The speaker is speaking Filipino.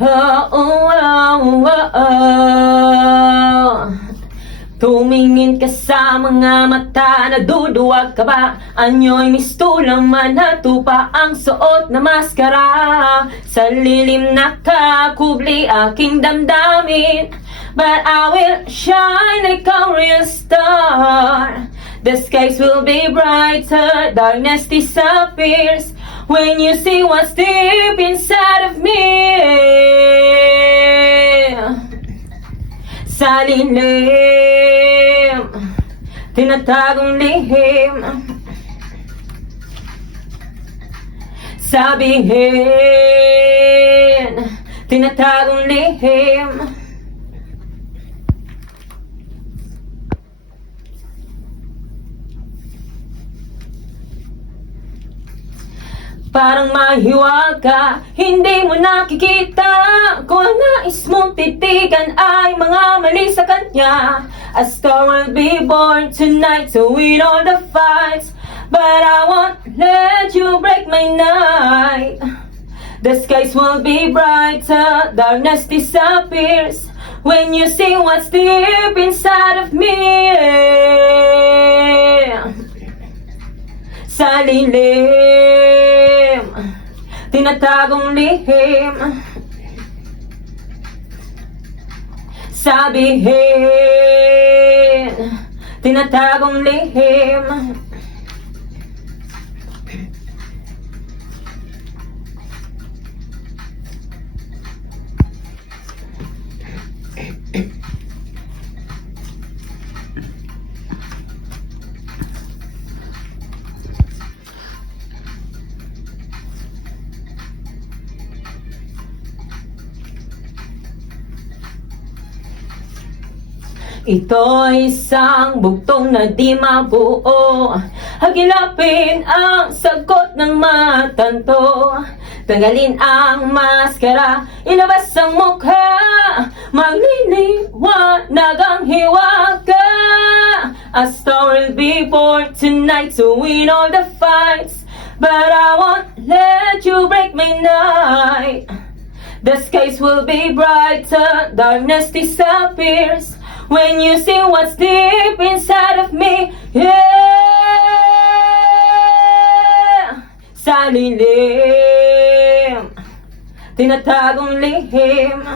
Oh, oh, oh, oh, oh. Tumingin ka sa mga mata, naduduwag ka ba? Anyo'y mistulang manatupa ang suot na maskara. Sa lilim na kakubli aking damdamin, but I will shine like a real star. The skies will be brighter, darkness disappears when you see what's deep inside of me. Sa lilim, tinatagong lihim, sabihin, tinatagong lihim. Parang mahiwaga, hindi mo nakikita kung ang nais mong titigan ay mga mali sa kanya. A star will be born tonight to win all the fights, but I won't let you break my night. The skies will be brighter, darkness disappears when you see what's deep inside of me. Sa lilim, tinatagong lihim, sabihin, tinatagong lihim. Ito'y isang bugtong na di mabuo. Hagilapin ang sagot ng matanto. Tanggalin ang maskara, ilabas ang mukha. Magliliwanag ang hiwaga. A star will be born tonight to win all the fights, but I won't let you break my night. The skies will be brighter, darkness disappears when you see what's deep inside of me. Yeah! Sa lilim, tinatagong lihim,